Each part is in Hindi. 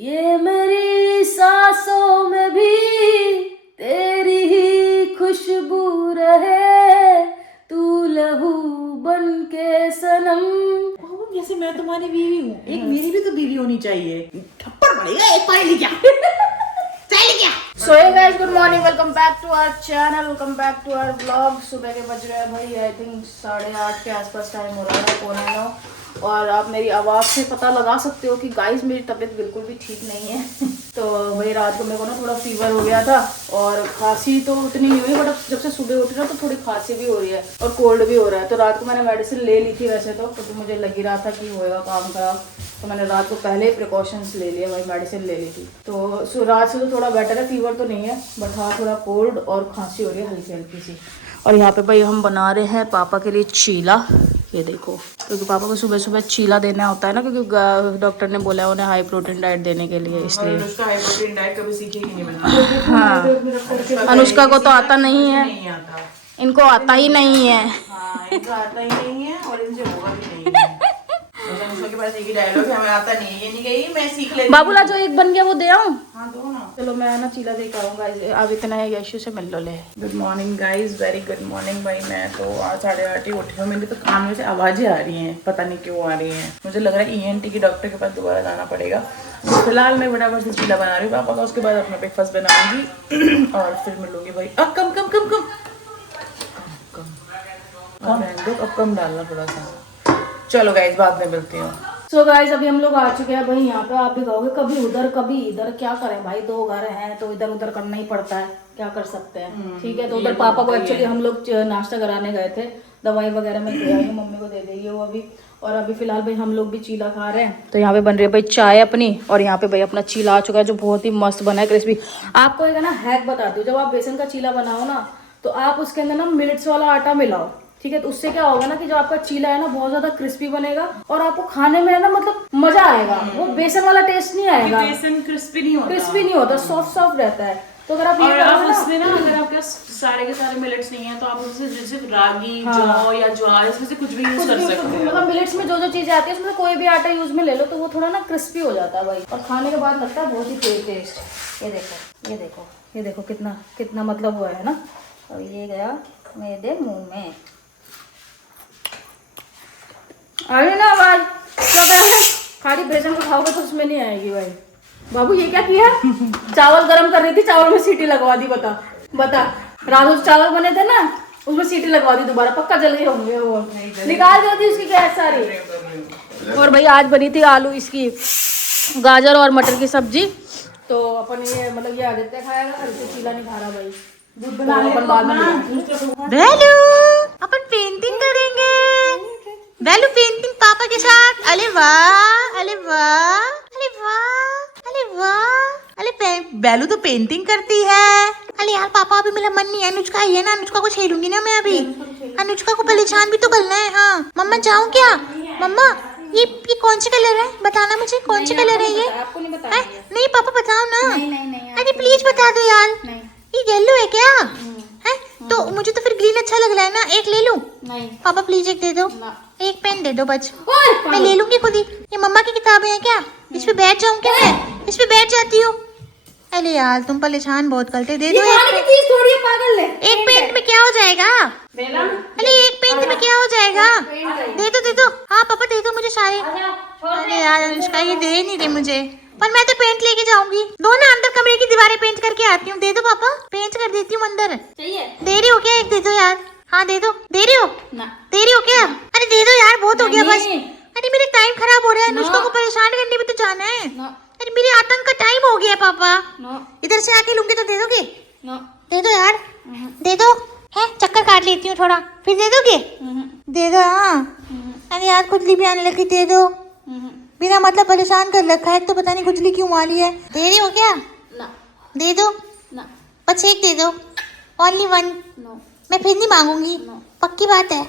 ये मेरी सांसों में भी तेरी ही खुशबू रहे, तू लहू बन के सनम। जैसे मैं तुम्हारी बीवी हूँ, एक मेरी भी तो बीवी होनी चाहिए। थप्पड़ पड़ेगा एक पानी क्या चल गया। So hey guys, good morning, welcome back to our channel, welcome back to our blog. सुबह के बज रहे हैं भाई आई थिंक 8:30 के आसपास टाइम हो रहा है, 8:45। और आप मेरी आवाज़ से पता लगा सकते हो कि गाइस मेरी तबीयत बिल्कुल भी ठीक नहीं है। तो वही रात को मेरे को ना थोड़ा फीवर हो गया था और खांसी तो उतनी नहीं हुई, बट जब से सुबह उठी ना तो थोड़ी खांसी भी हो रही है और कोल्ड भी हो रहा है। तो रात को मैंने मेडिसिन ले ली थी वैसे तो, क्योंकि मुझे लग ही रहा था कि होएगा काम खराब। तो मैंने रात को पहले ही प्रिकॉशंस ले लिए, वही मेडिसिन ले ली थी। तो रात से तो थोड़ा बेटर है, फीवर तो नहीं है, बट हाँ थोड़ा कोल्ड और खांसी हो रही है हल्की हल्की सी। और यहाँ पे भाई हम बना रहे हैं पापा के लिए चीला, ये देखो, क्योंकि पापा को सुबह सुबह चीला देना होता है ना, क्योंकि डॉक्टर ने बोला है उन्हें हाई प्रोटीन डाइट देने के लिए, इसलिए। अनुष्का हाई प्रोटीन डाइट कभी सीखेगी नहीं बनाना। हाँ, अनुष्का को तो आता नहीं है, इनको आता ही नहीं है। हाँ, इनको आता ही नहीं है और इनसे होगा भी नहीं है। अनुष्का के पास एक ही डायलॉग है, हमें आता नहीं है, ये नहीं गई मैं सीख लेती। बाबूला जो एक बन गया वो दे आऊं? हाँ दो ना। चलो मैं ना चीला दे के आऊंगा, अब इतना है, यशु से मिल लो ले। Good morning guys, very good morning. भाई मैं तो आज 8:30 ही उठी हूँ, मेरे तो कान में से आवाज़ें आ रही हैं, पता नहीं क्यों आ रही हैं। मुझे लग रहा है ENT के डॉक्टर के पास दोबारा जाना पड़ेगा। तो फिलहाल मैं फटाफट से चीला बना रही हूँ पापा का, उसके बाद अपना ब्रेकफास्ट बनाऊंगी और फिर मिलूंगी। भाई अब कम कम कम कम अब कम डालना थोड़ा सा। चलो गाइज बाद में मिलती हूँ। सो गाइस अभी हम लोग आ चुके हैं भाई यहाँ पे। आप भी कहोगे कभी उधर कभी इधर, क्या करें भाई, दो घर हैं तो इधर उधर करना ही पड़ता है, क्या कर सकते हैं। ठीक है, तो उधर पापा को एक्चुअली हम लोग नाश्ता कराने गए थे, दवाई वगैरह में दे आई हूँ, मम्मी को दे देगी वो अभी। और अभी फिलहाल भाई हम लोग भी चीला खा रहे हैं। तो यहाँ पे बन रही है भाई चाय अपनी, और यहाँ पे भाई अपना चीला आ चुका है जो बहुत ही मस्त बना है, क्रिस्पी। आपको एक ना हैक बताती हूँ, जब आप बेसन का चीला बनाओ ना तो आप उसके अंदर ना मिलेट्स वाला आटा मिलाओ, ठीक है। तो उससे क्या होगा ना कि जो आपका चीला है ना बहुत ज्यादा क्रिस्पी बनेगा और आपको खाने में है ना मतलब मजा आएगा। वो बेसन वाला टेस्ट नहीं आएगा, बेसन क्रिस्पी नहीं होता, क्रिस्पी नहीं होता, सॉफ्ट सॉफ्ट रहता है। तो अगर आप ये आप उसमें ना, अगर आपके सारे के सारे मिलेट्स नहीं है तो आप उससे जैसे रागी, जौ या ज्वार, इसमें से कुछ भी यूज कर सकते हैं। मतलब मिलेट्स में जो जो चीजें आती है उसमें कोई भी आटा यूज में ले लो तो वो थोड़ा ना क्रिस्पी हो जाता है भाई, और खाने के बाद लगता है बहुत ही टेस्ट। ये देखो ये देखो ये देखो कितना कितना मतलब हुआ है ना। और ये गया मेरे मुंह में, आ रही ना आवाज? क्या कह रहे हैं? खाली बेसन को खाओगे तो उसमें नहीं आएगी भाई। बाबू ये क्या किया? चावल गरम कर रही थी, चावल में सीटी लगवा दी। बता बता, रात को चावल बने थे ना उसमें सीटी लगवा दी दोबारा, पक्का जल गए होंगे वो, निकाल देती उसकी गैस सारी। और भाई आज बनी थी आलू इसकी गाजर और मटर की सब्जी। तो अपन ये मतलब ये आदित्य खाएगा, आदित्य चीला नहीं खा रहा भाई। दूध बना ले अपन बाद में। वेलू अपन पेंटिंग करेंगे, वेलू पेंटिंग पापा के साथ। अरे वाह अरे वाह अरे वाह अरे वाह, अरे वेलू तो पेंटिंग करती है। अरे यार पापा अभी मेरा मन नहीं है, अनुष्का ये ना, अनुष्का को छेड़ूंगी ना मैं अभी, अनुष्का को परेशान भी तो करना है। हाँ मम्मा जाऊँ क्या? मम्मा ये कौन से कलर है, बताना मुझे कौन से कलर है ये? आपको नहीं बताया? नहीं पापा बताओ ना। नहीं अरे प्लीज बता दो यार, ये येलो है क्या है? तो मुझे तो फिर ग्रीन अच्छा लग रहा है ना, एक ले लूं? नहीं पापा प्लीज एक दे दो, एक पेन दे दो बच, मैं ले लूंगी खुद ही। ये मम्मा की किताबें हैं क्या, इस पे बैठ जाऊं क्या मैं? इस पे बैठ जाती हूँ। अरे यार तुम परेशान बहुत करते, दे दो एक चीज थोड़ी पागल है। एक पेंट में क्या हो जाएगा? अरे एक पेंट में क्या हो जाएगा? दे दो हाँ पापा दे दो मुझे सारे। अरे यार अनुष्का ये दे नहीं रही मुझे, पर मैं तो पेंट लेके जाऊंगी। दो ना, अंदर कमरे की दीवारें पेंट करके आती हूँ, दे दो पापा, पेंट कर देती हूँ अंदर। चाहिए? दे रही हो क्या? एक दे दो यार। हाँ दे दो, दे रही हो ना। दे रही हो क्या? अरे दे दो यार, बहुत हो गया बस। अरे मेरे टाइम खराब हो रहा है, अनुष्का को परेशान करने भी तो जाना है। अरे मेरे आतंक का टाइम हो गया पापा, इधर से आके लूंगी तो दे दोगे? दे दो यार, दे दो। है चक्कर काट लेती हूँ थोड़ा, फिर दे दोगे? दे दो हाँ। अरे यार खुजली भी आने लगी, दे दो। बिना मतलब परेशान कर रखा है, तो पता नहीं खुजली क्यों आ रही है। दे रही हो क्या? दे दो ना। बस एक दे दो, ओनली वन। मैं फिर नहीं मांगूंगी, पक्की बात है।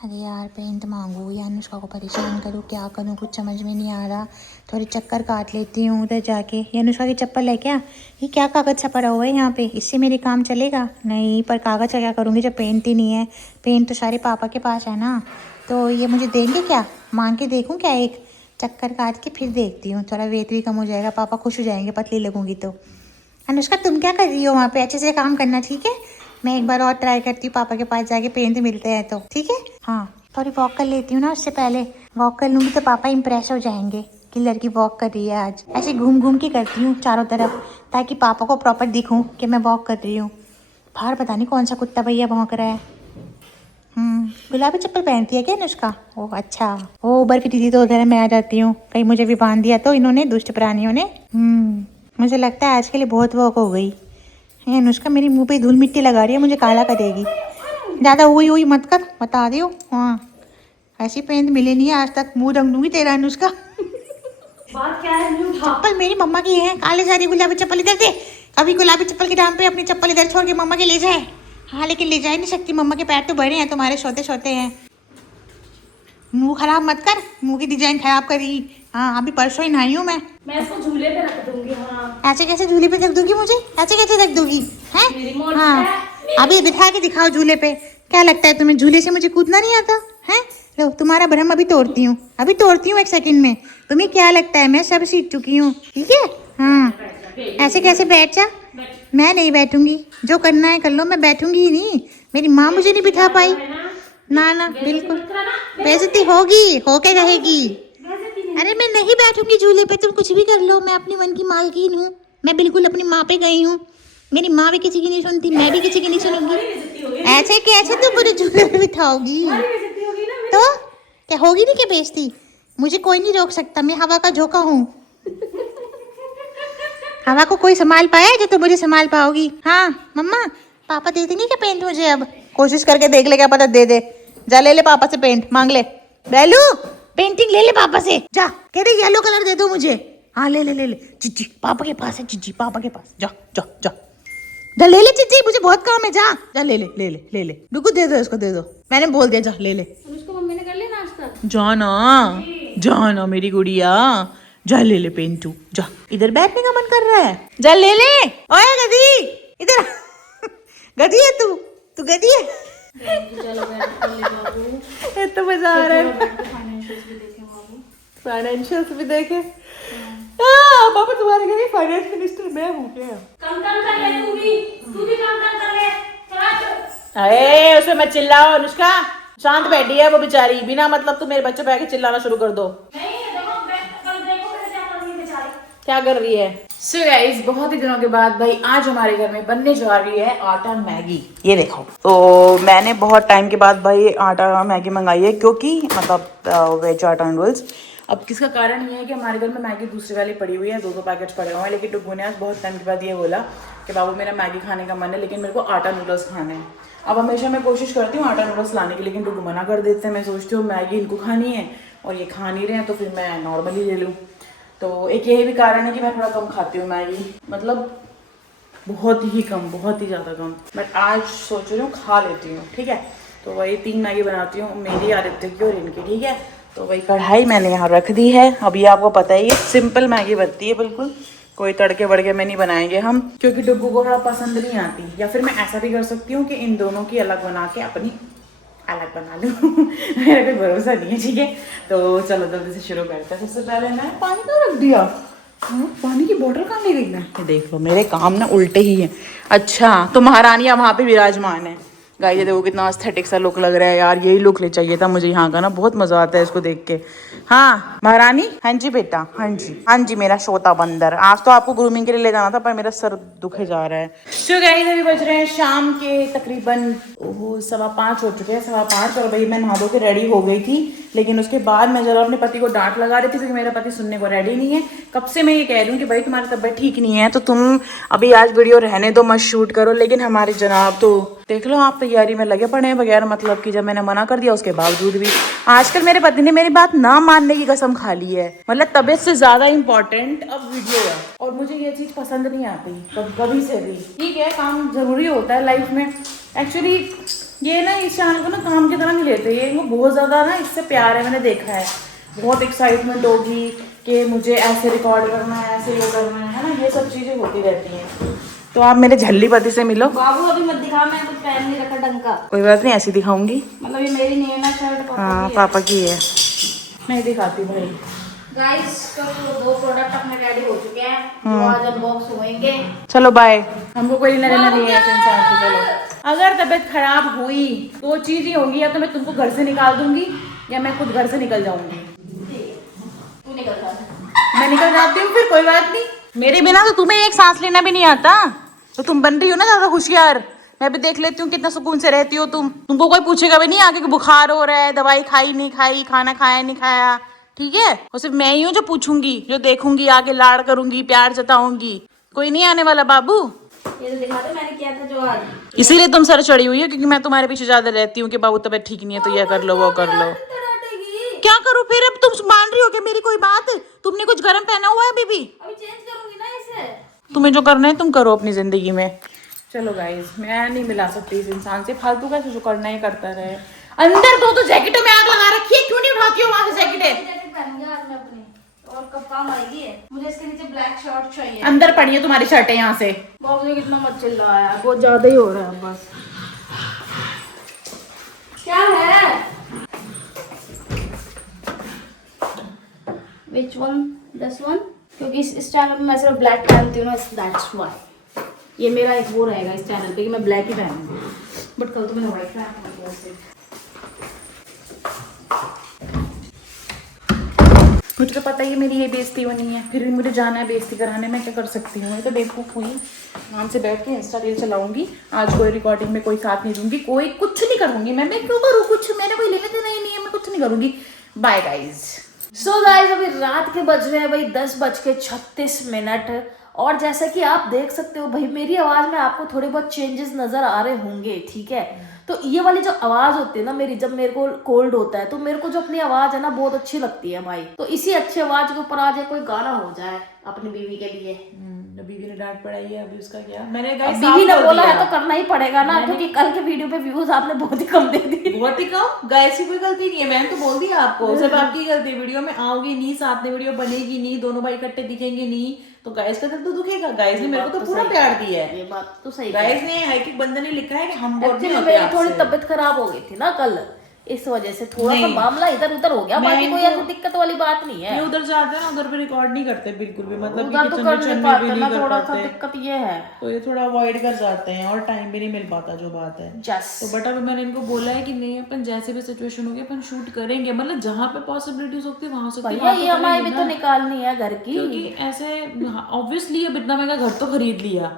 अरे यार पेंट मांगू या अनुष्का को परेशान करूँ, क्या करूँ कुछ समझ में नहीं आ रहा। थोड़ी चक्कर काट लेती हूँ उधर जाके। ये अनुष्का की चप्पल है क्या? ये क्या कागज़ सा पड़ा हुआ है यहाँ पे, इससे मेरे काम चलेगा? नहीं, पर कागज़ का क्या करूँगी जब पेंट ही नहीं है। पेंट तो सारे पापा के पास है ना, तो ये मुझे देंगे क्या? मांग के देखूँ क्या एक? चक्कर काट के फिर देखती हूँ, थोड़ा वेट भी कम हो जाएगा, पापा खुश हो जाएंगे पतली लगूंगी तो। अनुष्का तुम क्या कर रही हो वहाँ पे? अच्छे से काम करना, ठीक है? मैं एक बार और ट्राई करती हूँ पापा के पास जाके, पेंट मिलते हैं तो, ठीक है? हाँ, थोड़ी वॉक कर लेती हूँ ना, उससे पहले वॉक कर लूँगी तो पापा इम्प्रेस हो जाएंगे कि लड़की वॉक कर रही है आज। ऐसे घूम घूम के करती हूँ चारों तरफ, ताकि पापा को प्रॉपर दिखूँ कि मैं वॉक कर रही हूँ। बाहर पता नहीं कौन सा कुत्ता भैया भौंक रहा है। गुलाबी चप्पल पहनती है क्या अनुष्का? ओह अच्छा, ओ बर्फी दीदी तो उधर है, मैं आ जाती हूँ। कहीं मुझे भी बांध दिया तो इन्होंने, दुष्ट प्राणियों ने। मुझे लगता है आज के लिए बहुत वॉक हो गई। ये अनुष्का मेरी मुंह पे धूल मिट्टी लगा रही है, मुझे काला करेगी। ज़्यादा हुई मत कर, बता दियो। हाँ, ऐसी पेंट मिली नहीं है आज तक, मुंह रंग दूंगी तेरा अनुष्का। बात क्या है? चप्पल मेरी मम्मा की है, काले सारी गुलाबी चप्पल इधर दे। अभी गुलाबी चप्पल के दाम पे अपनी चप्पल इधर छोड़ के मम्मा के ले जाए। हाँ लेकिन ले जा ही नहीं सकती, मम्मा के पैर तो बड़े हैं, तुम्हारे छोटे छोटे हैं। मुंह खराब मत कर, मुंह की डिजाइन खराब करी। हाँ अभी परसों ही नहाई हूँ मैं इसको झूले पे रख दूंगी। हाँ, ऐसे कैसे झूले पे रख दूंगी मुझे? ऐसे कैसे रख दूंगी? हैं? हाँ अभी बिठा के दिखाओ झूले पे। क्या लगता है तुम्हें झूले से मुझे कूदना नहीं आता है? लो तुम्हारा भ्रम अभी तोड़ती हूँ, अभी तोड़ती हूँ 1 सेकंड में। तुम्हें क्या लगता है मैं सब सीख चुकी हूँ, ठीक है? हाँ ऐसे कैसे बैठ जा? मैं नहीं बैठूंगी, जो करना है कर लो, मैं बैठूंगी ही नहीं। मेरी माँ मुझे नहीं बिठा पाई। ना ना बिल्कुल, बेइज्जती होगी, होके रहेगी। अरे मैं नहीं बैठूंगी झूले पे, तुम कुछ भी कर लो, मैं अपनी मन की मालकिन हूँ। मैं बिल्कुल अपनी माँ पे गई हूँ, मेरी माँ भी किसी की नहीं सुनती, मैं भी किसी की नहीं सुनूंगी। ऐसे कैसे तुम मुझे झूले पे बिठाओगी? तो क्या होगी नहीं क्या बेइज्जती? मुझे कोई नहीं रोक सकता, मैं हवा का झोंका हूँ। हवा को कोई संभाल पाया जो तुम मुझे संभाल पाओगी? हाँ मम्मा, पापा दे देंगे क्या पेंट मुझे? अब कोशिश करके देख ले, क्या पता दे दे। जा ले ले पापा से पेंट, मांग ले। बेलू पेंटिंग ले ले पापा से, जा। कह रही येलो कलर दे दो मुझे। हाँ ले ले ले ले, चिज्जी पापा के पास है, चिज्जी पापा के पास, जा जा जा जा ले ले चिज्जी, मुझे बहुत काम है, जा जा ले ले ले ले ले ले। रुको दे दो इसको, दे दो, मैंने बोल दिया, जा ले ले। उसको मम्मी ने कर लिया नाश्ता। जाना जाना मेरी गुड़िया, जा ले ले पेंटू, जा। इधर बैठने का मन कर रहा है, जा ले ले। ओए गधी इधर गधी है तू गधी है। चलो बैठ कर ले बाबू, ये तो मजा आ रहा है। फाइनेंशियल्स भी देखे बाबू। फाइनेंशियल्स भी देखे। पापा तुम्हारे घर में फाइनेंस मिनिस्टर मैं हूँ क्या? कम कर ले, तू भी कम कर ले। चला अरे उसमें मत चिल्लाओ अनुष्का, शांत बैठी है वो बेचारी, बिना मतलब तुम मेरे बच्चे पे आके चिल्लाना शुरू कर दो। क्या कर रही है? सो गाइस, बहुत ही दिनों के बाद भाई आज हमारे घर में बनने जा रही है आटा मैगी। ये देखो, तो मैंने बहुत टाइम के बाद भाई आटा मैगी मंगाई है, क्योंकि मतलब वेज आटा नूडल्स। अब किसका कारण ये है कि हमारे घर में मैगी दूसरी वाली पड़ी हुई है, 2 पैकेट्स पड़े हुए हैं, लेकिन डुग्गू ने आज बहुत टाइम के बाद ये बोला कि बाबू मेरा मैगी खाने का मन है, लेकिन मेरे को आटा नूडल्स खाने हैं। अब हमेशा मैं कोशिश करती हूँ आटा नूडल्स लाने की, लेकिन डुग्गू मना कर देते हैं। मैं सोचती हूँ मैगी इनको खानी है और ये खा नहीं रहे हैं, तो फिर मैं नॉर्मली ले लूँ। तो एक यही भी कारण है कि मैं थोड़ा कम खाती हूँ मैगी, मतलब बहुत ही कम, बहुत ही ज़्यादा कम। बट आज सोच रही हूँ खा लेती हूँ, ठीक है? तो वही 3 मैगी बनाती हूँ, मेरी, आदित्य की और इनकी, ठीक है? तो वही कढ़ाई मैंने यहाँ रख दी है। अभी आपको पता ही है सिंपल मैगी बनती है बिल्कुल, कोई तड़के वड़के में नहीं बनाएंगे हम, क्योंकि डुग्गू को थोड़ा पसंद नहीं आती। या फिर मैं ऐसा भी कर सकती हूँ कि इन दोनों की अलग बना के अपनी अलग बना लूँ। मेरा कोई भरोसा नहीं है, ठीक है? तो चलो जल्दी से शुरू करते हैं। सबसे पहले मैं पानी क्यों रख दिया? पानी की बोतल कहाँ ले गई मैं? ये देख लो, मेरे काम ना उल्टे ही हैं। अच्छा तो महारानी वहाँ पे विराजमान है। गाइस ये देखो कितना एस्थेटिक सा लुक लग रहा है यार, यही लुक ले चाहिए था मुझे यहाँ का ना, बहुत मजा आता है इसको देख के। हाँ महारानी, हाँ जी बेटा, हाँ जी मेरा छोटा बंदर। आज तो आपको ग्रूमिंग के लिए ले जाना था, पर मेरा सर दुखे जा रहा है। तो गाइस अभी बज रहे हैं शाम के तकरीबन 5:15 हो चुके हैं, 5:15। और भाई मैं नहा धो के रेडी हो गई थी, लेकिन उसके बाद मैं जरा अपने पति को डांट लगा रही थी, क्योंकि मेरा पति सुनने को रेडी नहीं है। कब से मैं ये कह रही हूँ कि भाई तुम्हारी तबीयत ठीक नहीं है, तो तुम अभी आज वीडियो रहने दो, मत शूट करो। लेकिन हमारे जनाब तो देख लो आप तैयारी में लगे पड़े हैं बगैर मतलब कि। जब मैंने मना कर दिया उसके बावजूद भी आजकल मेरे पति ने मेरी बात ना मानने की कसम खा ली है। मतलब तबीयत से ज्यादा इम्पोर्टेंट अब वीडियो है, और मुझे ये चीज पसंद नहीं आती कभी से भी। ठीक है काम जरूरी होता है लाइफ में, एक्चुअली ये ना इस चैनल को ना काम की तरह नहीं लेते, ये इनको बहुत ज्यादा ना इससे प्यार है। मैंने देखा है बहुत एक्साइटमेंट होगी कि मुझे ऐसे रिकॉर्ड करना है, ऐसे ये करना है ना, ये सब चीजें होती रहती हैं। तो आप मेरे झल्ली पति से मिलो। बाबू अभी मत दिखा, मैं कुछ पहन नहीं रखा ढंग का। कोई बात नहीं, ऐसी दिखाऊंगी। मतलब ये मेरी नहीं है ना शर्ट, हाँ पापा की है, नहीं दिखाती भाई। गाइस तो 2 प्रोडक्ट अपने रेडी हो चुके हैं, जो आज अनबॉक्स होंगे। चलो बाय, हमको कोई लेना देना नहीं है ऐसे इंसान से। चलो, अगर तबीयत खराब हुई 2 चीज ही होंगी, या तो मैं तुमको घर से निकाल दूंगी या मैं खुद घर से निकल जाऊंगी। तू निकल जा। मैं निकल जाती हूँ, फिर कोई बात नहीं। मेरे बिना तो तुम्हें एक सांस लेना भी नहीं आता, तो तुम बन रही हो ना ज्यादा होशियार। मैं भी देख लेती हूँ कितना सुकून से रहती हो तुम। तुमको कोई पूछेगा भी नहीं आगे कि बुखार हो रहा है, दवाई खाई नहीं खाई, खाना खाया नहीं खाया, ठीक है। और सिर्फ मैं ही हूँ जो पूछूंगी, जो देखूंगी, आगे लाड़ करूंगी, प्यार जताऊंगी। कोई नहीं आने वाला बाबू। ये तो दिखा दो मैंने किया था जो आज। इसीलिए तुम सर चढ़ी हुई है, क्योंकि मैं तुम्हारे पीछे ज्यादा रहती हूँ कि बाबू तबीयत ठीक नहीं है तो यह कर लो वो कर लो। क्या करूँ फिर? अब तुम मान रही हो कि मेरी कोई बात? तुमने कुछ गर्म पहना हुआ है बेबी? अभी चेंज करूंगी ना इसे। तुम्हें जो करना है तुम करो अपनी जिंदगी में। चलो गाइस, मैं नहीं मिला सकती इस इंसान से, फालतू का जो करना ही करता रहे। अंदर तो जैकेटों में आग लगा रखी है, क्यों नहीं उठाती हो वहां से जैकेटें? जैकेट पहनूंगी आज मैं अपनी, और कब काम आएगी है। मुझे इसके नीचे ब्लैक शर्ट चाहिए। अंदर पड़ी है तुम्हारी शर्टें यहाँ से। बाबू ने कितना मत चिल्ला रहा है, बहुत ज्यादा ही हो रहा है बस। क्या है? Which one? This one? क्योंकि इस चैनल में मैं सिर्फ ब्लैक पहनती हूँ ना, दैट्स व्हाई। ये मेरा एक वो रहेगा इस चैनल पे कि मैं ब्लैक ही पहनूंगी, बट कल तो मैंने व्हाइट पहना है। मुझे तो पता ही है मेरी ये बेइज्जती होनी है, फिर भी मुझे जाना है बेइज्जती कराने। मैं क्या कर सकती हूँ? मैं तो बेवकूफ़ हुई, आराम से बैठ के इंस्टा रील चलाऊंगी। आज कोई रिकॉर्डिंग में कोई साथ नहीं दूंगी, कोई कुछ नहीं करूंगी। मैं क्यों करूँ कुछ? मैंने कोई लेने देना ही नहीं है, मैं कुछ नहीं करूंगी। Bye guys. सो गाइस, अभी रात के बज रहे हैं भाई 10:36, और जैसा कि आप देख सकते हो भाई, मेरी आवाज में आपको थोड़े बहुत चेंजेस नजर आ रहे होंगे, ठीक है। तो ये वाली जो आवाज होती है ना मेरी, जब मेरे को कोल्ड होता है तो मेरे को जो अपनी आवाज है ना बहुत अच्छी लगती है भाई। तो इसी अच्छी आवाज के ऊपर आज कोई गाना हो जाए अपनी बीवी के लिए। बीवी ने डांट पड़ाई है, अभी उसका क्या? मैंने बीवी ने बोला है तो करना ही पड़ेगा ना, क्योंकि कल के वीडियो पे व्यूज आपने बहुत ही कम दे दी। बहुत ही कम। गाइस की कोई गलती नहीं है, मैंने तो बोल दिया आपको, सब आपकी गलती। वीडियो में आओगी नहीं, साथ में वीडियो बनेगी नहीं, दोनों भाई इकट्ठे दिखेंगे नहीं, तो गाइस का दिल तो दुखेगा। गाइस ने मेरे को तो पूरा प्यार दिया है। ये बात तो सही। गाइस ने हाई किक बंदे ने लिखा है कि हम बोल रहे हैं मेरी थोड़ी तबीयत खराब हो गई थी ना कल, इस वजह से थोड़ा सा मामला इधर उधर हो गया। बाकी कोई ऐसी दिक्कत वाली बात नहीं है। ये उधर जाते हैं ना, उधर पे रिकॉर्ड नहीं करते बिल्कुल भी, मतलब उधर तो कर नहीं पाते ना, थोड़ा सा दिक्कत ये है, तो ये थोड़ा अवॉइड कर जाते हैं और टाइम भी नहीं मिल पाता, जो बात है। तो बट अभी मैंने इनको बोला है कि नहीं, अपन जैसे भी सिचुएशन होगी अपन शूट करेंगे, मतलब जहाँ पे पॉसिबिलिटीज होती है वहां से भैया EMI भी तो निकालनी है घर की, क्योंकि ऐसे ऑब्वियसली अब इतना महंगा घर तो खरीद लिया,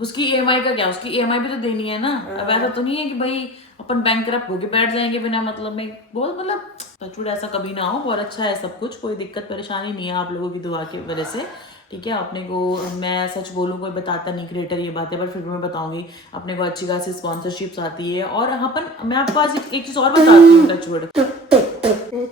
उसकी EMI का क्या, उसकी EMI भी तो देनी है ना। अब ऐसा तो नहीं है कि भाई अपन बैंकरप्ट होके बैठ जाएंगे बिना मतलब में। बहुत मतलब टचवुड ऐसा कभी ना हो, बहुत अच्छा है सब कुछ, कोई दिक्कत परेशानी नहीं है आप लोगों की दुआ की वजह से, ठीक है। अपने को, मैं सच बोलूँ कोई बताता नहीं क्रिएटर ये बात है, पर फिर भी मैं बताऊंगी, अपने को अच्छी खासी स्पॉन्सरशिप्स आती है। और अपन, मैं आपको आज एक चीज और बताती हूँ, टचवुड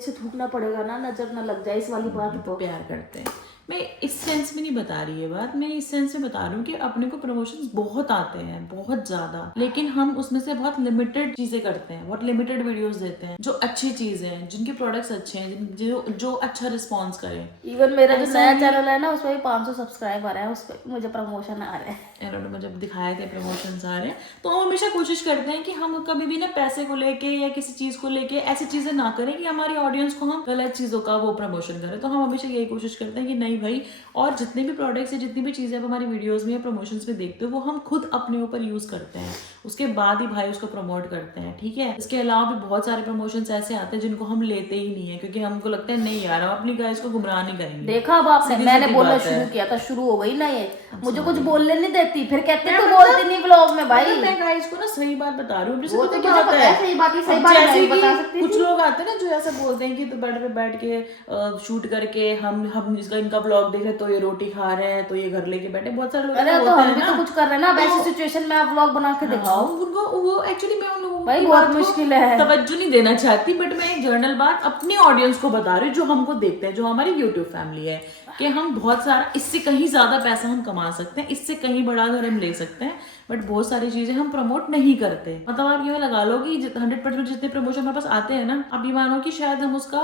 से थूकना पड़ेगा ना, नजर ना लग जाए, इस वाली बात तो प्यार करते हैं। मैं इस सेंस में नहीं बता रही है बात, मैं इस सेंस में बता रही हूँ कि अपने को प्रमोशंस बहुत आते हैं, बहुत ज्यादा, लेकिन हम उसमें से बहुत लिमिटेड चीजें करते हैं, बहुत लिमिटेड वीडियोस देते हैं जो अच्छी चीजें हैं, जिनके प्रोडक्ट्स अच्छे हैं, जो अच्छा रिस्पॉन्स करें। इवन मेरा जो नया चैनल है ना, उसमें भी 500 सब्सक्राइबर है, उस पर मुझे प्रमोशन आ रहे हैं। इन्होंने जब दिखाए थे प्रमोशन आ रहे हैं, तो हम हमेशा कोशिश करते हैं कि हम कभी भी ना पैसे को लेके या किसी चीज को लेके ऐसी चीजें ना करें कि हमारी ऑडियंस को हम गलत चीजों का वो प्रमोशन करें। तो हम हमेशा यही कोशिश करते हैं कि नहीं भाई, और जितने भी प्रोडक्ट्स है, जितनी भी चीजें आप हमारी वीडियोस में या प्रमोशंस में देखते हो, वो हम खुद अपने ऊपर यूज करते हैं, उसके बाद ही भाई उसको प्रमोट करते हैं, ठीक है। इसके अलावा भी बहुत सारे प्रमोशंस ऐसे आते हैं जिनको हम लेते ही नहीं है, क्योंकि हमको लगता है नहीं यार, हम अपनी गाइस को गुमराह नहीं करेंगे। देखा अब आपने, मैंने बोलना शुरू किया था, शुरू हो गई ना ये, मुझे कुछ बोलने नहीं देती, फिर कहते तू बोलती नहीं व्लॉग में। भाई मैं गाइस को ना सही बात बता रही हूँ, जैसे वो पता तो क्या मुझे होता पता है, है, सही बात ही सही बात नहीं बता सकती। कुछ लोग आते हैं ना जो ऐसा बोलते हैं कि तो बेड पे बैठ के शूट करके हम इसका इनका व्लॉग देख रहे तो ये रोटी खा रहे हैं, तो ये घर लेके बैठे, बहुत सारे लोग अरे तो हम भी तो कुछ कर रहे हैं ना, वैसी सिचुएशन में आप व्लॉग बना के दिखाओ। उनको वो एक्चुअली मैं उन लोगों भाई की बहुत बात को मुश्किल है, तवज्जो नहीं देना चाहती, बट मैं एक जर्नल बात अपनी ऑडियंस को बता रही हूँ, जो हमको देखते हैं, जो हमारी यूट्यूब फैमिली है, कि हम बहुत सारा, इससे कहीं ज्यादा पैसा हम कमा सकते हैं, इससे कहीं बड़ा घर हम ले सकते हैं, बट बहुत सारी चीजें हम प्रमोट नहीं करते। मतलब आप ये लगा लो कि 100% जितने प्रमोशन हमारे पास आते हैं ना, आप ये मानो कि शायद हम उसका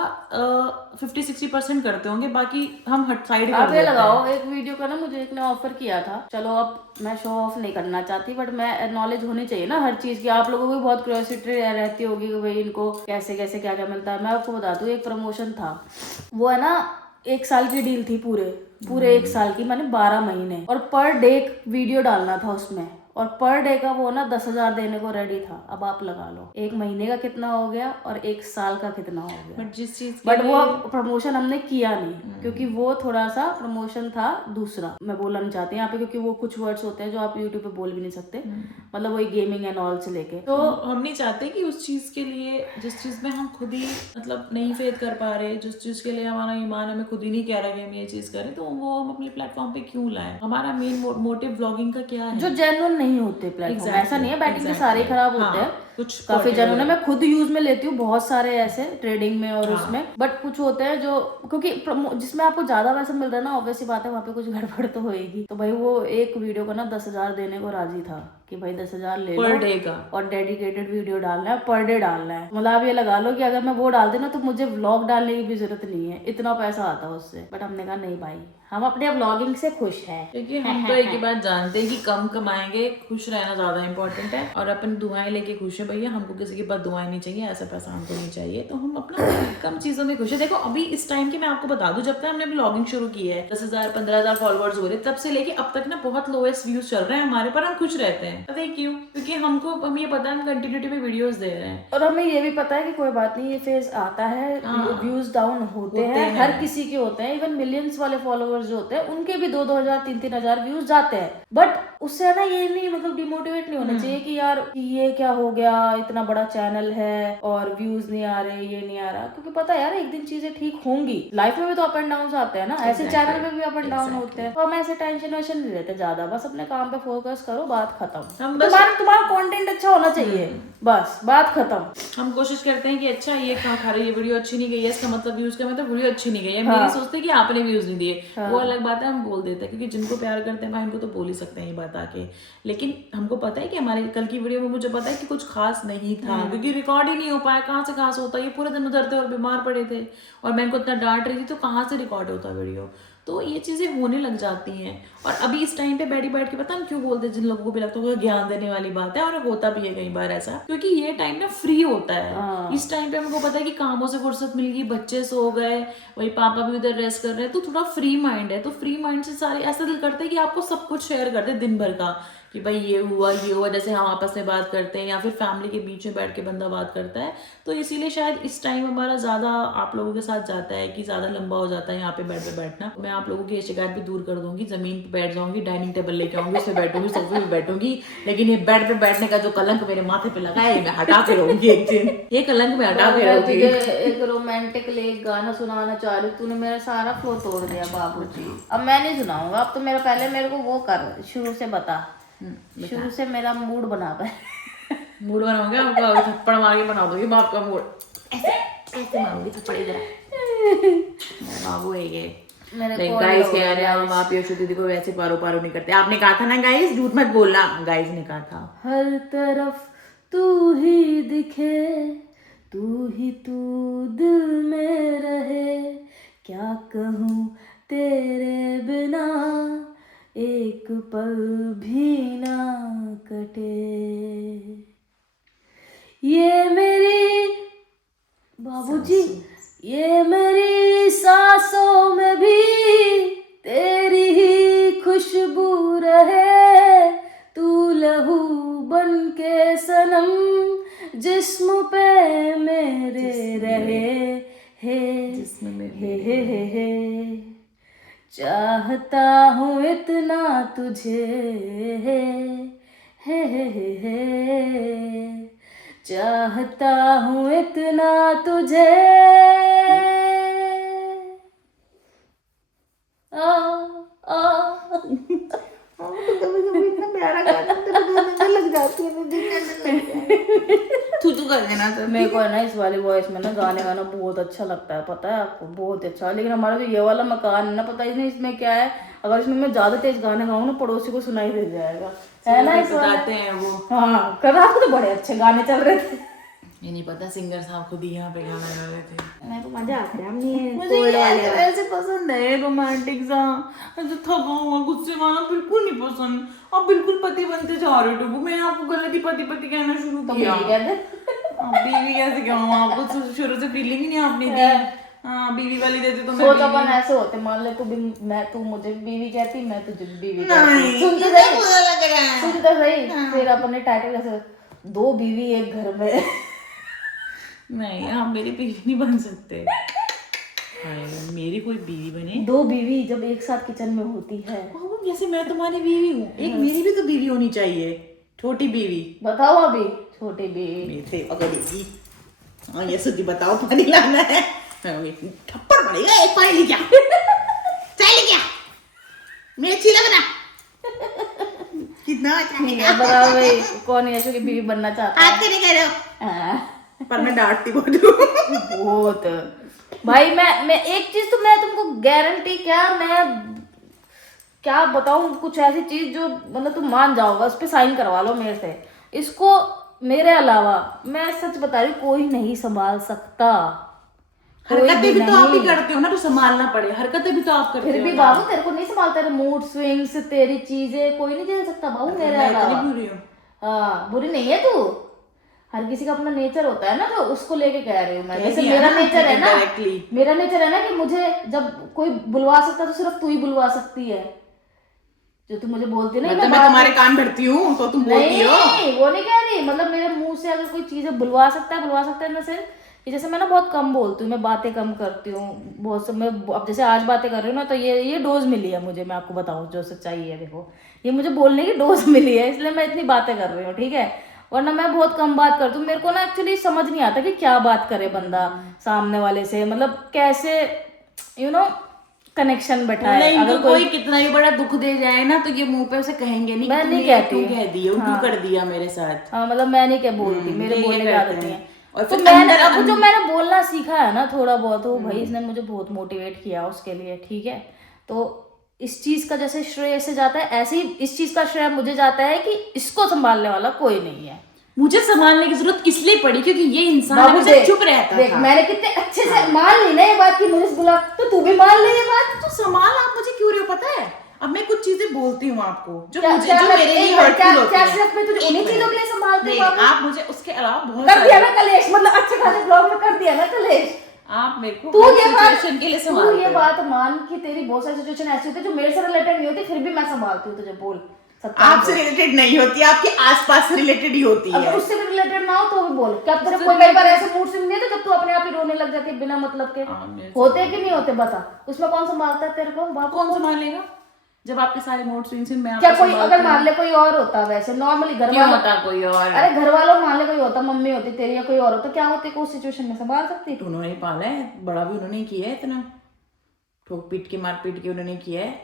50-60% करते होंगे, बाकी हम साइड आप ये लगाओ। एक वीडियो का ना मुझे एक ने ऑफर किया था, चलो अब मैं शो ऑफ नहीं करना चाहती, बट मैं नॉलेज होनी चाहिए ना हर चीज की, आप लोगों को भी बहुत क्यूरियोसिटी रहती होगी कि भाई इनको कैसे कैसे क्या क्या मिलता है। मैं आपको बता दूं, एक प्रमोशन था, वो है ना 1 साल की डील थी, पूरे 1 साल की, मैंने 12 महीने, और पर डे वीडियो डालना था उसमें, और पर डे का वो ना 10,000 देने को रेडी था। अब आप लगा लो 1 महीने का कितना हो गया और 1 साल का कितना हो गया। बट जिस चीज बट वो प्रमोशन हमने किया नहीं, क्योंकि वो थोड़ा सा प्रमोशन था दूसरा, मैं बोलना नहीं चाहती यहाँ पे, क्योंकि वो कुछ वर्ड्स होते हैं जो आप यूट्यूब पे बोल भी नहीं सकते, मतलब वही गेमिंग एंड ऑल से लेके। तो हम नहीं चाहते कि उस चीज के लिए, जिस चीज में हम खुद ही मतलब नहीं फेथ कर पा रहे, जिस चीज के लिए हमारा ईमान हमें खुद ही नहीं कह रहा कि हम ये चीज करें, तो वो हम अपने प्लेटफॉर्म पे क्यों लाएं। हमारा मेन मोटिव ब्लॉगिंग का क्या है, जो जेन्युइन नहीं होते प्लेटफॉर्म, ऐसा नहीं है बैटिंग के सारे खराब होते हैं, कुछ काफी जेन्युइन है, मैं खुद यूज में लेती हूँ बहुत सारे ऐसे ट्रेडिंग में और उसमें, बट कुछ होते हैं जो, क्योंकि जिसमें आपको ज्यादा पैसा मिल रहा है ना, ऑब्वियस सी बात है वहाँ पे कुछ गड़बड़ तो होएगी। तो भाई वो एक वीडियो को ना 10,000 देने को राजी था कि भाई 10,000 ले लो पर डे का, और डेडिकेटेड वीडियो डालना है, पर डे डालना है। मतलब आप ये लगा लो कि अगर मैं वो डाल देना तो मुझे व्लॉग डालने की भी जरूरत नहीं है, इतना पैसा आता है उससे। बट हमने कहा नहीं भाई, हम अपने व्लॉगिंग से खुश हैं, क्योंकि हम तो एक ही बात जानते हैं कि कम कमाएंगे, खुश रहना ज्यादा इंपॉर्टेंट है, और अपन दुआएं लेके खुश है भैया, हमको किसी की बद दुआएं नहीं चाहिए, ऐसा पैसा हमको नहीं चाहिए, तो हम अपना कम चीजों में खुश है। देखो अभी इस टाइम की मैं आपको बता दूं, जब तक हमने ब्लॉगिंग शुरू की है 10,000 15,000 फॉलोअर्स हो रहे, तब से लेके अब तक ना बहुत लोएस्ट व्यूज चल रहे हैं हमारे, पर हम खुश रहते हैं। पता है क्यों? क्योंकि हम ये पता है हम कंटिन्यूटी में वीडियोस दे रहे हैं, और हमें ये भी पता है कि कोई बात नहीं, ये फेज आता है, व्यूज डाउन होते हैं, हर किसी के होते हैं, इवन मिलियंस वाले फॉलोअर्स जो होते हैं उनके भी 2-2 हजार 3-3 हजार व्यूज जाते हैं। बट उससे ना ये नहीं, मतलब डिमोटिवेट नहीं होना चाहिए कि यार ये क्या हो गया, इतना बड़ा चैनल है और व्यूज नहीं आ रहे, ये नहीं आ रहा, क्योंकि पता है यार एक दिन चीजें ठीक होंगी। लाइफ में भी तो अप एंड डाउन आते हैं ना, ऐसे चैनल में भी अप एंड डाउन होते हैं, तो हम ऐसे टेंशन वेंशन नहीं लेते ज्यादा, बस अपने काम पे फोकस करो, बात खत्म। तुम्हारा कंटेंट अच्छा होना चाहिए, बस बात खत्म। हम कोशिश करते हैं कि अच्छा ये खा रही है, वीडियो अच्छी नहीं गई है, इसका मतलब व्यूज का मतलब वीडियो अच्छी नहीं गई है, मेरी सोचते कि आपने व्यूज नहीं दिए, वो अलग बात है, हम बोल देते हैं, क्योंकि जिनको प्यार करते हैं भाई उनको तो बोल ही सकते हैं ये बात आके। लेकिन हमको पता है कि हमारे कल की वीडियो में मुझे पता है कि कुछ खास नहीं था, क्योंकि रिकॉर्ड ही नहीं हो पाया, कहाँ से खास होता, ये पूरे दिन उधर थे और बीमार पड़े थे, और मैं इनको इतना डांट रही थी, तो कहाँ से रिकॉर्ड होता वीडियो। तो ये चीजें होने लग जाती हैं, और अभी इस टाइम पे बैठ के पता हम क्यों बोलते हैं, जिन लोगों को भी लगता है ज्ञान देने वाली बात है, और होता भी है कई बार ऐसा, क्योंकि ये टाइम ना फ्री होता है। इस टाइम पे हमको पता है कि कामों से फुर्सत मिल गई, बच्चे सो गए, वही पापा भी उधर रेस्ट कर रहे हैं, तो थोड़ा फ्री माइंड है, तो फ्री माइंड से सारे ऐसा दिल करते हैं कि आपको सब कुछ शेयर कर दे दिन भर का, कि भाई ये हुआ, जैसे हम आपस में बात करते हैं, या फिर फैमिली के बीच में बैठ के बंदा बात करता है, तो इसीलिए शायद इस टाइम हमारा ज़्यादा आप लोगों के साथ जाता है, कि ज़्यादा लंबा हो जाता है यहाँ पे बेड पे बैठना। मैं आप लोगों की ये शिकायत भी दूर कर दूंगी, ज़मीन पे बैठ जाऊंगी, डाइनिंग टेबल लेके आऊंगी, उस पर बैठूंगी, सोफे पे बैठूंगी, लेकिन ये बेड पे बैठने का जो कलंक मेरे माथे पे लगा है, मैं हटा के रहूंगी एक दिन, ये कलंक मैं हटा के रहूंगी। एक रोमांटिक एक गाना सुनाना चाह रही, तूने मेरा सारा फ्लो तोड़ दिया बाबूजी। अब मैं नहीं सुनाऊंगा, अब तो मेरा पहले मेरे को वो कर, शुरू से बता, शुरू से मेरा मूड बना है। मूड बनाओगे, आपका थप्पड़ मार के बना दोगे बाप का मूड, ऐसे मारूंगी थप्पड़ इधर, बाबू है ये। गाइस कह रहे हैं हम आप यशु दीदी को वैसे पारो पारो नहीं करते, आपने कहा था ना गाइस, झूठ मत बोलना, गाइस ने कहा था। हर तरफ तू ही दिखे, तू ही तू दिल में रहे, क्या कहूँ तेरे बिना एक पल भी ना कटे, ये मेरी बाबूजी, ये मेरी सांसों में भी तेरी ही खुशबू रहे, तू लहू बन के सनम जिस्म पे मेरे रहे, हे चाहता हूँ इतना तुझे, हे चाहता हूँ इतना तुझे, इतना प्यारा गाना लग जाती है, तू कर देना सर। मेरे को है ना इस वाली वॉइस में ना गाने गाना बहुत अच्छा लगता है, पता है आपको, बहुत अच्छा। लेकिन हमारा जो ये वाला मकान है ना, पता ही नहीं इसमें क्या है, अगर इसमें मैं ज्यादा तेज गाने गाऊँ ना पड़ोसी को सुनाई दे जाएगा, है ना, इस बताते हैं वो। हाँ, कर रात को तो बड़े अच्छे गाने चल रहे थे, ये नहीं पता सिंगर साहब खुद ही यहाँ पे गाना गा रहे थे। मेरे को मजा आता है, मुझे ऐसे पसंद है रोमांटिक सा, ऐसे थका हुआ गुस्से वाला बिल्कुल नहीं पसंद। आप बिल्कुल पति बनते जा रहे हो, मैंने आपको गलती पति कहना शुरू किया। आप बीवी कैसे कहूँ, आपको शुरू से फीलिंग ही नहीं आपने दी। हाँ बीवी वाली देते तो मैं सोच अपन ऐसे होते, मान ले तू मुझे बीवी कहती, मैं तुझे बीवी कहती। सुन तो सही। फिर अपने टाइटल ऐसे 2 बीवी एक घर में। नहीं आप मेरी बीवी नहीं बन सकते। मेरी कोई बीवी बने। 2 बीवी जब एक साथ किचन में होती है। जैसे मैं तुम्हारी बीवी हूँ, एक मेरी भी तो बीवी होनी चाहिए, छोटी बीवी। बताओ अभी छोटी बीवी मेरी सेवा करेगी। हाँ ये सच्ची बताओ, पानी लाना है, थप्पड़ पड़ेगा, एक पानी ले क्या चाय ले क्या मेरे चीला बना कितना अच्छा बताओ भाई, कौन यशु की बीवी बनना चाहता है? आप नहीं कह रहे हो। पर मैं डांटती बहुत भाई मैं एक चीज तो मैं तुमको गारंटी क्या बताऊं, कुछ ऐसी चीज जो मतलब तुम मान जाओगा, उस पे साइन करवा लो मेरे से। इसको मेरे अलावा मैं सच बता रही हूँ, कोई नहीं संभाल सकता। हरकतें भी तो आप ही करते हो ना, तो संभालना पड़े। हरकतें भी तो आप करते हो। फिर भी बाबू तेरे को नहीं संभालता, तेरे मूड स्विंग्स, तेरी चीजें कोई नहीं झेल सकता बाबू मेरे अलावा। हाँ बुरी नहीं है तू, हर किसी का अपना नेचर होता है ना, तो उसको लेके कह रही हूँ मैं। जैसे मेरा नेचर है ना, मेरा नेचर है ना कि मुझे जब कोई बुलवा सकता तो सिर्फ तू ही बुलवा सकती है। जो तू मुझे बोलती नहीं, मैं तुम्हारे कान भरती हूँ तो तुम बोलती हो। नहीं वो नहीं कह रही, मतलब मेरे मुंह से अगर कोई चीज बुलवा सकता है ना, सिर्फ जैसे मैं ना बहुत कम बोलती हूँ, मैं बातें कम करती हूँ बहुत समय। अब जैसे आज बातें कर रही हूँ ना, तो ये डोज मिली है मुझे, मैं आपको बताऊँ जो सच्चाई है। देखो ये मुझे बोलने की डोज मिली है, इसलिए मैं इतनी बातें कर रही हूँ, ठीक है। वरना मैं बहुत कम बात करती हूँ। मेरे को ना एक्चुअली समझ नहीं आता कि क्या बात करे बंदा सामने वाले से, मतलब कैसे कनेक्शन बैठाए। अगर कोई कितना ही बड़ा दुख दे जाए ना, तो ये मुंह पे उसे कहेंगे नहीं, मैं नहीं कहती, कह दिया तू कर दिया मेरे साथ। हाँ मतलब मैं नहीं क्या बोलती, मेरे बोलने की आदत नहीं है। और तो मैंने अब जो मैंने बोलना सीखा है ना थोड़ा बहुत, वो भाई इसने मुझे बहुत मोटिवेट किया उसके लिए, ठीक है। तो इस चीज का जैसे श्रेय से जाता है, ऐसे ही इस चीज का श्रेय मुझे जाता है कि इसको संभालने वाला कोई नहीं है। मुझे संभालने की जरूरत इसलिए पड़ी क्योंकि ये इंसान हमेशा चुप रहता था। मैंने कितने अच्छे से मान ली ना ये बात कि मुझे बुला, तो तू भी मान ले ये बात। तो संभाल आप मुझे क्यों रहे हो, पता है अब मैं कुछ चीजें बोलती हूँ आपको जो मेरे लिए हर्टफुल होती है। सिर्फ मैं तुझे उन्हीं चीजों के लिए संभालती हूँ। आप मुझे उसके अलावा बहुत कर दिया ना कलेश, मतलब अच्छे खासे ब्लॉग में कर दिया ना कलेश। आप मेरे को तू ये सिचुएशन के लिए संभालते हो। ये बात मान कि तेरी बहुत सारी सिचुएशन ऐसी होती है जो मेरे से रिलेटेड नहीं होती, फिर भी मैं संभालती हूँ तुझे। बोल आपसे रिलेटेड नहीं होती, आपके आसपास से रिलेटेड ही होती है। अब उससे भी रिलेटेड ना हो तो भी बोल। क्या तेरे कोई कई बार ऐसे मूड स्विंग नहीं है तो जब तू अपने आप ही रोने लग जाती है बिना मतलब के? होते कि नहीं होते बता, उसमें कौन संभालता है तेरे को? कौन संभालेगा जब आपके सारे मूड स्विंग्स में? क्या कोई अगर मान ले कोई और होता, वैसे नॉर्मली घर वाला होता कोई और, अरे घर वालों मान ले कोई होता, मम्मी होती तेरी या कोई और होता, क्या होती उस सिचुएशन में संभाल सकती? उन्होंने पाला है, बड़ा भी उन्होंने किया है, इतना ठोक पीट के मार पीट के उन्होंने किया है।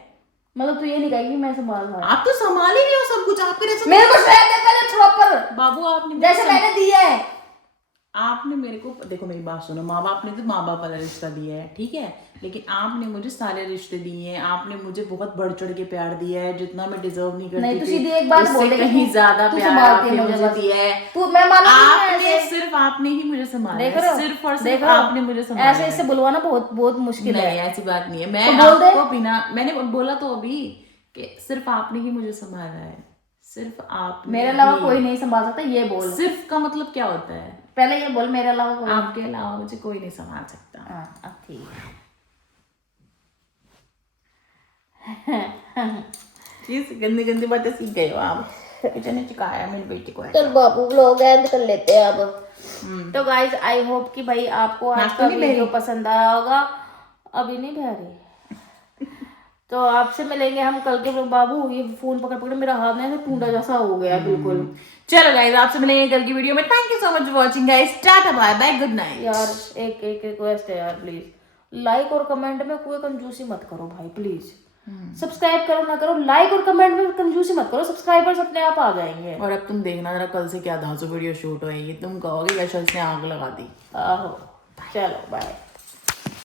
मतलब तू ये नहीं कहेगी मैं संभाल रहा हूं? आप तो संभाल ही रहे हो सब कुछ, आपके मेरे को शायद पहले प्रॉपर बाबू आपने जैसे मैंने दिया है। आपने मेरे को देखो, मेरी बात सुनो, माँ बाप ने तो माँ बाप वाला रिश्ता दिया है, ठीक है, लेकिन आपने मुझे सारे रिश्ते दिए हैं। आपने मुझे बहुत बढ़ चढ़ के प्यार दिया है, जितना मैं डिजर्व नहीं करती। नहीं तो सीधी एक बात बोल दे, कहीं ज्यादा प्यार आपने मुझे दिया है। तू मैं आपने सिर्फ आपने ही मुझे संभाला, सिर्फ और सिर्फ आपने मुझे संभाला। ऐसे ऐसे बुलवाना बहुत बहुत मुश्किल है। ऐसी बात नहीं है, मैं आपको बिना मैंने बोला तो अभी कि सिर्फ आपने ही मुझे संभाला है, सिर्फ आप। मेरे अलावा कोई नहीं संभाल सकता, ये बोल। सिर्फ का मतलब क्या होता है? पहले ये बोल, मेरे अलावा कोई, आपके अलावा मुझे कोई नहीं संभाल सकता। अब ठीक है। गंदी गंदी बातें सीख गए हो आप। किचन चिकाया मेरी बेटी को। चल बाबू व्लॉग एंड कर लेते हैं अब। तो गाइज आई होप कि भाई आपको आज का वीडियो पसंद आया होगा। अभी नहीं बह रही तो आपसे मिलेंगे हम कल के। बाबू ये फोन पकड़ पकड़ मेरा हाथ में टूंडा जैसा हो गया बिल्कुल। चलो गाइस आपसे मिलेंगे कल की वीडियो में। Thank you so much for watching guys, tata bye bye, good night. यार एक रिक्वेस्ट है यार, प्लीज लाइक और कमेंट में कोई कंजूसी मत करो भाई, प्लीज। सब्सक्राइब करो ना करो, लाइक और कमेंट में कंजूसी मत करो, सब्सक्राइबर्स अपने आप आ जाएंगे। और अब तुम देखना जरा कल से क्या धांसू वीडियो शूट होएगी, तुम कहोगे यशल ने आग लगा दी। आहो चलो बाय।